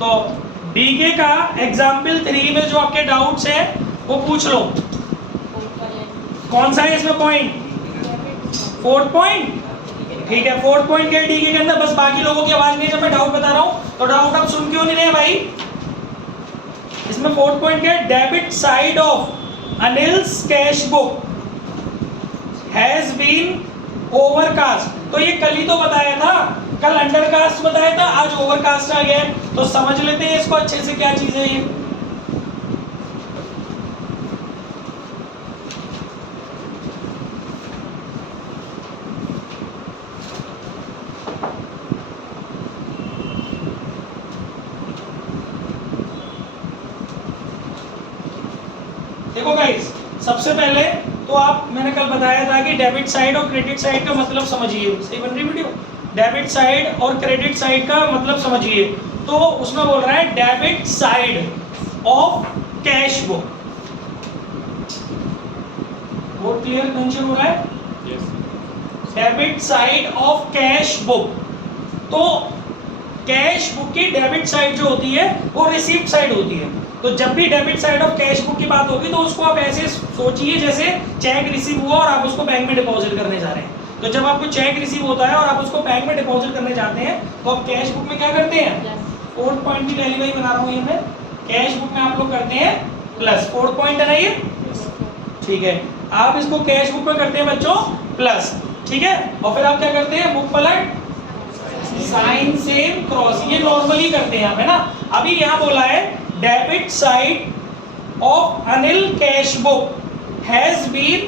तो डीके का एग्जाम्पल 3 में जो आपके डाउट्स है वो पूछ लो। कौन सा है इसमें पॉइंट? 4th पॉइंट, ठीक है। 4th पॉइंट क्या है डीके के अंदर? बस बाकी लोगों की आवाज नहीं, जब मैं डाउट बता रहा हूं तो डाउट आप सुन क्यों नहीं रहे भाई? इसमें 4th पॉइंट क्या है? Debit side of Anil's cash book has been overcast. तो ये कल ही तो बताया था, कल अंडरकास्ट बताया था, आज ओवरकास्ट आ गया है। तो समझ लेते हैं इसको अच्छे से, क्या चीज है ये। देखो गाइस, सबसे पहले तो आप, मैंने कल बताया था कि डेबिट साइड और क्रेडिट साइड का मतलब समझिए। सही बन रही वीडियो? डेबिट साइड और क्रेडिट साइड का मतलब समझिए। तो उसमें बोल रहा है debit side of cash book. बहुत क्लियर मेंशन हो रहा है? Debit side of cash book. तो कैश बुक की डेबिट साइड जो होती है वो रिसीप्ट साइड होती है। तो जब भी debit side of cash book की बात होगी तो उसको आप ऐसे सोचिए जैसे चेक रिसीव हुआ और आप उसको बैंक में डिपॉजिट करने जा रहे हैं। तो जब आपको चेक रिसीव होता है और आप उसको बैंक में डिपॉजिट करने जाते हैं तो आप कैश बुक में क्या करते हैं? 4th पॉइंट की डेलीवरी बना रहा हूँ ये मैं। कैश बुक में आप लोग करते हैं प्लस। 4th पॉइंट है ना ये, ठीक है। आप इसको कैश बुक में करते हैं बच्चों प्लस, ठीक है। और फिर आप क्या करते हैं? बुक पलट, साइन सेम क्रॉस, ये नॉर्मली करते हैं आप, है ना। अभी यहाँ बोला है debit side of Anil cash book has been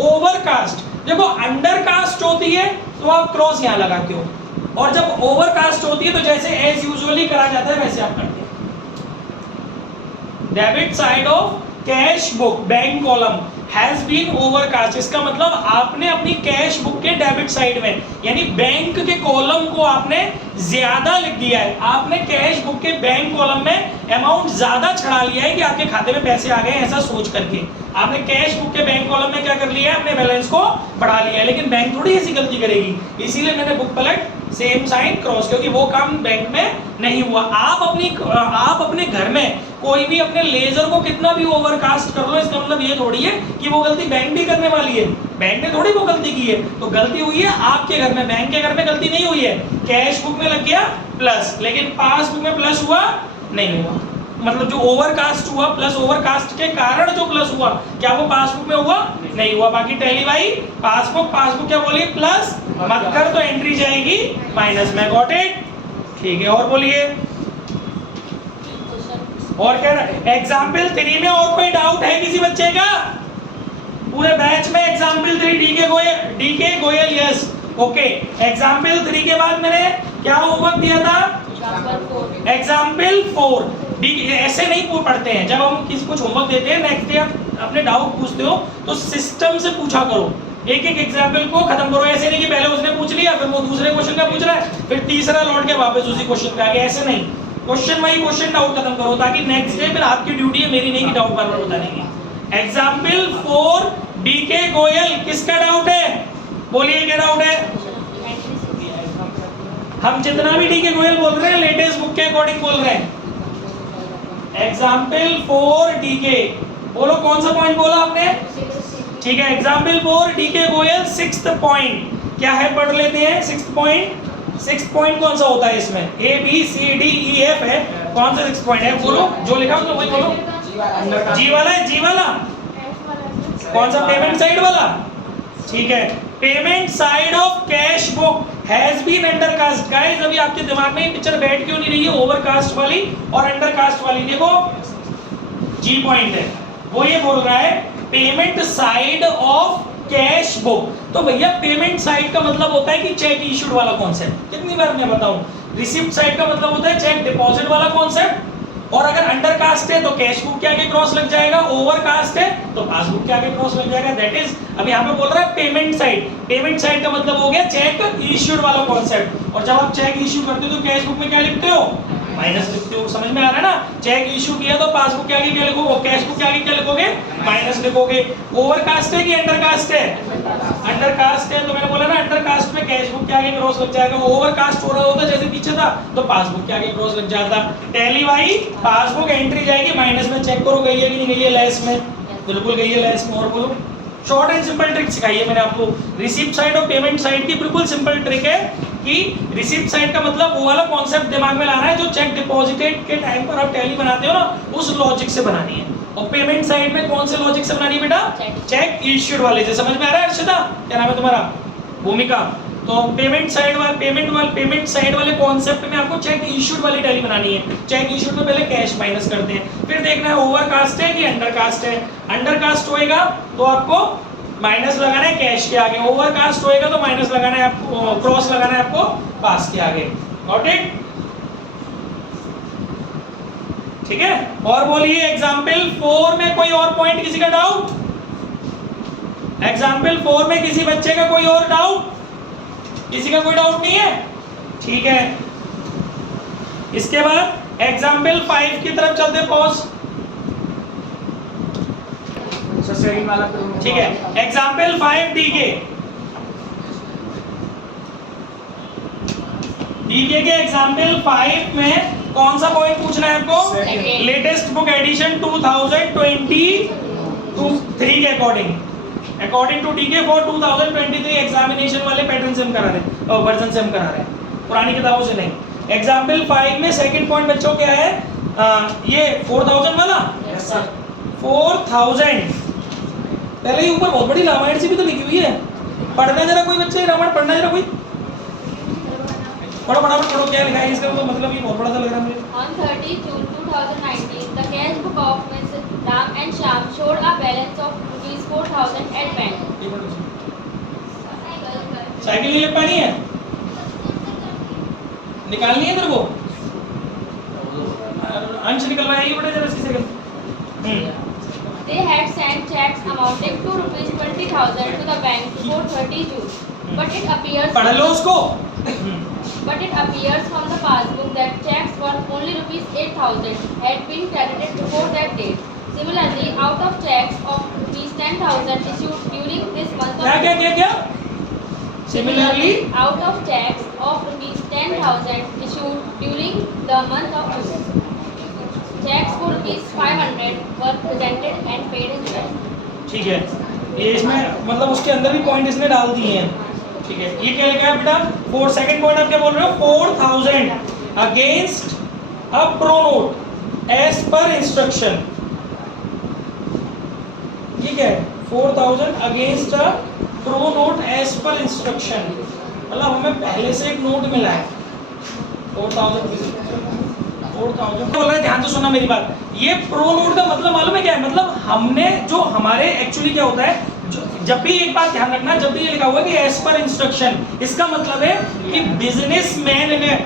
overcast. देखो अंडरकास्ट होती है तो आप क्रॉस यहाँ लगाते हो, और जब ओवरकास्ट होती है तो जैसे एज यूजुअली करा जाता है वैसे आप करते हैं। Debit side of cash book bank column has been overcast, इसका मतलब आपने अपनी कैश बुक के डेबिट साइड में यानी बैंक के कॉलम को आपने ज्यादा लिख दिया है। आपने कैश बुक के बैंक कॉलम में अमाउंट ज्यादा चढ़ा लिया है कि आपके खाते में पैसे आ गए, ऐसा सोच करके आपने कैश बुक के बैंक कॉलम में क्या कर लिया है? अपने बैलेंस को बढ़ा लिया है। लेकिन बैंक थोड़ी ऐसी गलती करेगी, इसीलिए मैंने बुक पलट सेम साइन क्रॉस, क्योंकि वो काम बैंक में नहीं हुआ। आप अपने घर में कोई भी अपने लेजर को कितना भी ओवरकास्ट कर लो, इसका मतलब ये थोड़ी है कि वो गलती बैंक भी करने वाली है। बैंक ने थोड़ी वो गलती की है, तो गलती हुई है आपके घर में, बैंक के घर में गलती नहीं हुई है। कैश बुक में लग गया प्लस, लेकिन पासबुक में प्लस हुआ नहीं हुआ। मतलब जो ओवरकास्ट हुआ प्लस ओवरकास्ट के कारण जो प्लस हुआ, क्या वो पासबुक में हुआ? नहीं हुआ। बाकी टैली भाई पासबुक क्या बोलिए? प्लस मत कर तो एंट्री जाएगी माइनस में। Got it? ठीक है, और बोलिए। और क्या एग्जाम्पल 3 में और कोई डाउट है किसी बच्चे का? पूरे बैच में example 3 DK Goyal yes, okay. Example 3 के बाद मैंने क्या होमवर्क दिया था? एग्जाम्पल 4। ऐसे नहीं पढ़ते हैं। जब हम किसी कुछ होमवर्क देते हैं नेक्स्ट डे आप अपने डाउट पूछते हो तो सिस्टम से पूछा करो, एक एक एग्जाम्पल को खत्म करो। ऐसे नहीं कि पहले उसने पूछ लिया फिर वो दूसरे क्वेश्चन का पूछ रहा है फिर तीसरा लौट के वापस उसी क्वेश्चन पे आ गया, ऐसे नहीं। क्वेश्चन वाइज क्वेश्चन डाउट खत्म करो, ताकि नेक्स्ट डे फिर आपकी ड्यूटी है, मेरी नहीं कि डाउट बार बार बताने की। एग्जाम्पल 4 डीके गोयल, किसका डाउट है? बोलिए क्या डाउट है? हम जितना भी डीके गोयल बोल रहे हैं लेटेस्ट बुक के अकॉर्डिंग बोल रहे हैं। एग्जाम्पल 4 डीके, बोलो कौन सा पॉइंट बोला आपने? ठीक है, example 4 DK Goyal 6th point क्या है पढ़ लेते हैं। 6th पॉइंट कौन सा होता है इसमें? A B C D E F है, कौन सा 6th पॉइंट है? बोलो, जो लिखा उसमें वही बोलो। जी वाला है? जी वाला कौन सा? पेमेंट साइड वाला, ठीक है। Payment side of cash book has been undercast. Guys अभी आपके दिमाग में ये पिक्चर बैठ क्यों नहीं रही है? ओवरकास्ट वाली और अंडरकास्ट वाली। देखो जी पॉइंट है, वो ये बोल रहा है payment side of cash book. तो भैया पेमेंट साइड का मतलब होता है कि चेक इश्यूड वाला कॉन्सेप्ट। कितनी बार मैं बताऊं? रिसिप्ट साइड का मतलब होता है चेक डिपॉजिट वाला कॉन्सेप्ट। और अगर अंडरकास्ट है तो कैश बुक के आगे क्रॉस लग जाएगा, ओवरकास्ट है तो पासबुक के आगे क्रॉस लग जाएगा। दैट इज अब यहाँ पे बोल रहा है पेमेंट साइड। पेमेंट साइड का मतलब हो गया चेक इश्यूड वाला कॉन्सेप्ट। और जब आप चेक इश्यू करते हो तो कैश बुक में क्या लिखते हो? माइनस लिखते हो। समझ में आ रहा है ना? चेक इश्यू किया तो पासबुक के आगे क्या लिखोगे? कैश बुक के आगे क्या लिखोगे? माइनस लिखोगे। ओवरकास्ट है कि अंडरकास्ट है? अंडर कास्ट है तो मैंने बोला ना अंडर कास्ट में कैश बुक के आगे क्रॉस लग जाएगा, ओवर कास्ट हो रहा होता जैसे पीछे था तो पासबुक के आगे क्रॉस लग जाता। टैली भाई पासबुक एंट्री जाएगी माइनस में, चेक करो गई है कि नहीं गई है लेस में, बिल्कुल गई है लेस में। और बोलो शॉर्ट एंड सिंपल ट्रिक सिखाई है मैंने आपको। रिसीप्ट साइड और पेमेंट साइड की बिल्कुल सिंपल ट्रिक है कि रिसीप्ट साइड का मतलब वो वाला कॉन्सेप्ट दिमाग में लाना है जो चेक डिपॉजिटेड के टाइम पर आप टैली बनाते हो ना, उस लॉजिक से बनानी है। और पेमेंट साइड में कौन से लॉजिक से बनानी है बेटा? चेक इश्यूड वाले से। समझ में आ रहा है अर्षिता? क्या नाम है तुम्हारा? भूमिका। तो पेमेंट साइड वाले कॉन्सेप्ट में आपको चेक इश्यूड वाली टैली बनानी है। चेक इश्यूड में पहले कैश माइनस करते हैं, फिर देखना है ओवर कास्ट है कि अंडर कास्ट है। अंडर कास्ट होएगा तो आपको माइनस लगाना है कैश के आगे, ओवर कास्ट होएगा तो माइनस लगाना है आपको, क्रॉस लगाना है आपको पास के आगे। Got it? ठीक है। और बोलिए एग्जाम्पल 4 में कोई और पॉइंट, किसी का डाउट? एग्जाम्पल 4 में किसी बच्चे का कोई और डाउट? किसी का कोई डाउट नहीं है? ठीक है। इसके बाद एग्जाम्पल 5 की तरफ चलते, पॉज। ठीक है। एग्जाम्पल 5 डीके के एग्जाम्पल 5 में कौन सा पॉइंट पूछना है आपको? लेटेस्ट बुक एडिशन 2023 के according to DK for 2023 examination वाले पैटर्न से हम करा रहे हैं, वर्जन से हम करा रहे हैं, पुरानी किताबों से नहीं। एग्जाम्पल 5 में सेकंड पॉइंट बच्चों क्या है? ये 4000 वाला। Yes sir. 4000 पहले ही ऊपर बहुत बड़ी रामायण से भी तो लिखी हुई है। पढ़ना जरा कोई बच्चे, रामायण पढ़ना जरा कोई, पढ़ो फटाफट पढ़ो। क्या लिखा है इसका? तो मतलब ये बहुत बड़ा सा लग रहा है मुझे। On 30 June 2019, the cash book of Ms. Ram and Shyam showed a balance of ₹4,000 at bank. Cycle नहीं ले पानी है, निकालनी है तेरे को, अंश निकलवाया ये बड़े जरा सी cycle. They had sent checks amounting to ₹20,000 to the bank before 30 June, but it appears. पढ़ लो उसको। But it appears from the passbook that checks worth only ₹8,000 had been credited before that date. Similarly, out of checks of ₹10,000 issued during this month of क्या? Similarly, out of checks of ₹10,000 issued during the month of June, checks for ₹500 were presented and paid in cash. ठीक है। ये इसमें मतलब उसके अंदर भी point इसने डाल दिए हैं। ठीक है। ये क्या लिखा है बेटा? 4 सेकंड पॉइंट आप क्या बोल रहे हो? 4000 against a pro note as per instruction. ठीक है। 4000 against a pro note as per instruction, मतलब हमें पहले से एक नोट मिला है 4000 बोल रहे। ध्यान से सुनना मेरी बात। ये प्रो नोट का मतलब मालूम है क्या है? मतलब हमने जो हमारे एक्चुअली क्या होता है, जब भी एक बात ध्यान रखना, जब भी ये लिखा हुआ है कि एज पर इंस्ट्रक्शन, इसका मतलब है कि बिजनेसमैन ने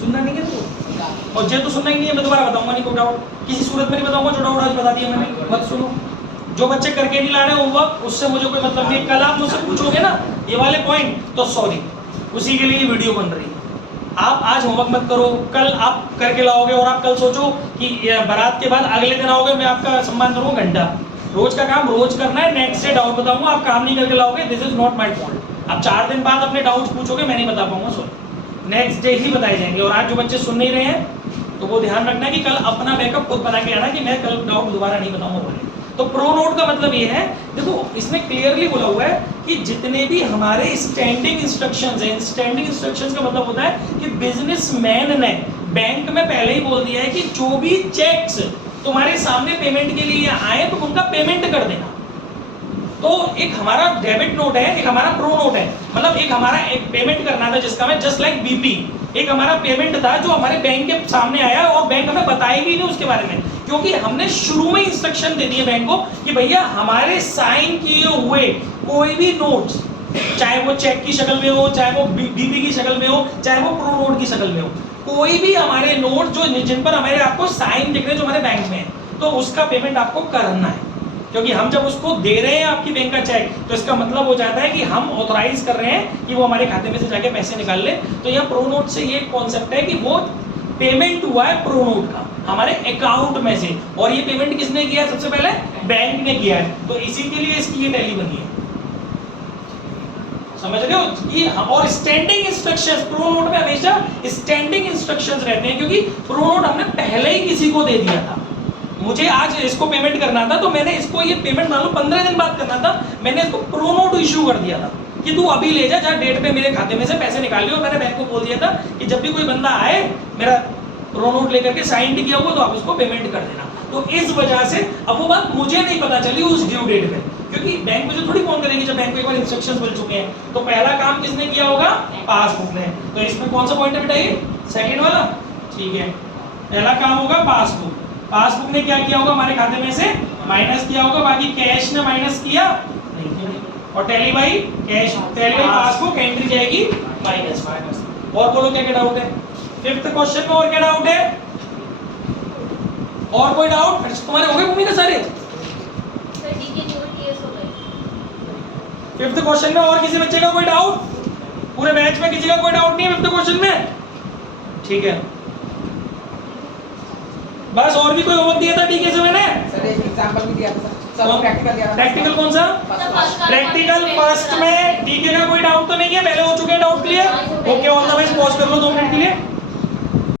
सुनना नहीं है तो, और जे तो सुनना ही नहीं है, मैं दोबारा बताऊंगा नहीं, कोई डाउट किसी सूरत में नहीं बताऊंगा, जो डाउट आज बता दिया मैंने, मत सुनो। जो बच्चे करके नहीं ला रहे होमवर्क, उससे मुझे कोई मतलब नहीं। कल आप मुझसे पूछोगे ना ये वाले पॉइंट, तो सॉरी, उसी के लिए ये वीडियो बन रही है। आप आज होमवर्क मत करो, कल आप करके लाओगे, और आप कल सोचो कि बारात के बाद अगले दिन आओगे, मैं आपका सम्मान करूँगा घंटा। रोज का काम रोज करना है, नेक्स्ट डे डाउट बताऊंगा, आप काम नहीं करके लाओगे, this is not my fault. आप 4 दिन बाद अपने डाउट्स पूछोगे, मैं नहीं बता पाऊंगा, सॉरी, नेक्स्ट डे ही बताए जाएंगे। और आज जो बच्चे सुन नहीं रहे हैं तो वो ध्यान रखना कि कल अपना बैकअप खुद बना के आना कि मैं कल डाउट दोबारा नहीं बताऊंगा बोले। तो प्रो नोट का मतलब ये है, देखो इसमें क्लियरली बोला हुआ है कि जितने भी हमारे स्टैंडिंग इंस्ट्रक्शंस हैं, स्टैंडिंग इंस्ट्रक्शंस का मतलब होता है कि बिजनेसमैन ने बैंक में पहले ही बोल दिया है कि जो भी चेक्स तुम्हारे सामने पेमेंट के लिए आए तो उनका पेमेंट कर देना। तो एक हमारा डेबिट नोट है, एक हमारा प्रो नोट है, मतलब एक हमारा एक पेमेंट करना था जिसका मैं जस्ट लाइक बीपी, एक हमारा पेमेंट था जो हमारे बैंक के सामने आया और बैंक हमें बताई भी नहीं उसके बारे में, क्योंकि हमने शुरू में इंस्ट्रक्शन दे दिए बैंक को कि भैया हमारे साइन किए हुए कोई भी नोट्स, चाहे वो चेक की शक्ल में हो, चाहे वो बीपी की शक्ल में हो, चाहे वो प्रो नोट की शक्ल में हो, कोई भी हमारे नोट जो जिन पर हमारे आपको साइन दिख रहे हैं जो हमारे बैंक में है, तो उसका पेमेंट आपको करना है। क्योंकि हम जब उसको दे रहे हैं आपकी बैंक का चेक, तो इसका मतलब हो जाता है कि हम ऑथराइज कर रहे हैं कि वो हमारे खाते में से जाके पैसे निकाल ले। तो यहाँ प्रो नोट से ये कॉन्सेप्ट है कि वो पेमेंट हुआ है प्रो नोट का हमारे अकाउंट में से, और ये पेमेंट किसने किया है? सबसे पहले बैंक ने किया है। तो इसी के लिए इसकी ये टैली बनी है। समझ रहे हो कि और स्टैंडिंग इंस्ट्रक्शंस प्रो नोट में हमेशा स्टैंडिंग इंस्ट्रक्शंस रहते हैं, क्योंकि प्रो नोट हमने पहले ही किसी को दे दिया था। मुझे आज इसको पेमेंट करना था तो मैंने इसको ये पेमेंट मान लो 15 दिन बाद करना था, मैंने इसको प्रो नोट इशू कर दिया था कि तू अभी ले जा, जहाँ डेट पे मेरे खाते में से पैसे निकाल लियो। मैंने बैंक को बोल दिया था कि जब भी कोई बंदा आए मेरा प्रो नोट लेकर के साइन किया हुआ तो आप उसको पेमेंट कर देना। तो इस वजह से अब वो बात मुझे नहीं पता चली उस ड्यू डेट पे, क्योंकि बैंक मुझे थोड़ी फोन करेंगे जब बैंक को एक बार इंस्ट्रक्शंस मिल चुके हैं। तो पहला काम किसने किया होगा? पासबुक ने। तो इसमें कौन सा पॉइंट है बेटा? ये सेकंड वाला, ठीक है। पहला काम होगा पासबुक। पासबुक ने क्या किया होगा? हमारे खाते में से माइनस किया होगा, बाकी कैश ने माइनस किया नहीं। और tally by cash, tally by passbook entry जाएगी माइनस। और बोलो क्या क्या डाउट है? फिफ्थ क्वेश्चन में और क्या डाउट है? और कोई डाउट? तुम्हारे हो गए भूमिका सारे? फिफ्थ क्वेश्चन में और किसी बच्चे का कोई डाउट? पूरे बैच में किसी का कोई डाउट नहीं है फिफ्थ क्वेश्चन में? ठीक है, बस। और भी कोई होमवर्क दिया था डीके से मैंने? सर एक एग्जांपल भी दिया था सर, प्रैक्टिकल दिया था। प्रैक्टिकल कौन सा? प्रैक्टिकल फर्स्ट में डीके का कोई डाउट तो नहीं है? पहले हो चुके हैं doubt clear? Okay, all the best. Pause कर लो 2 मिनट के लिए।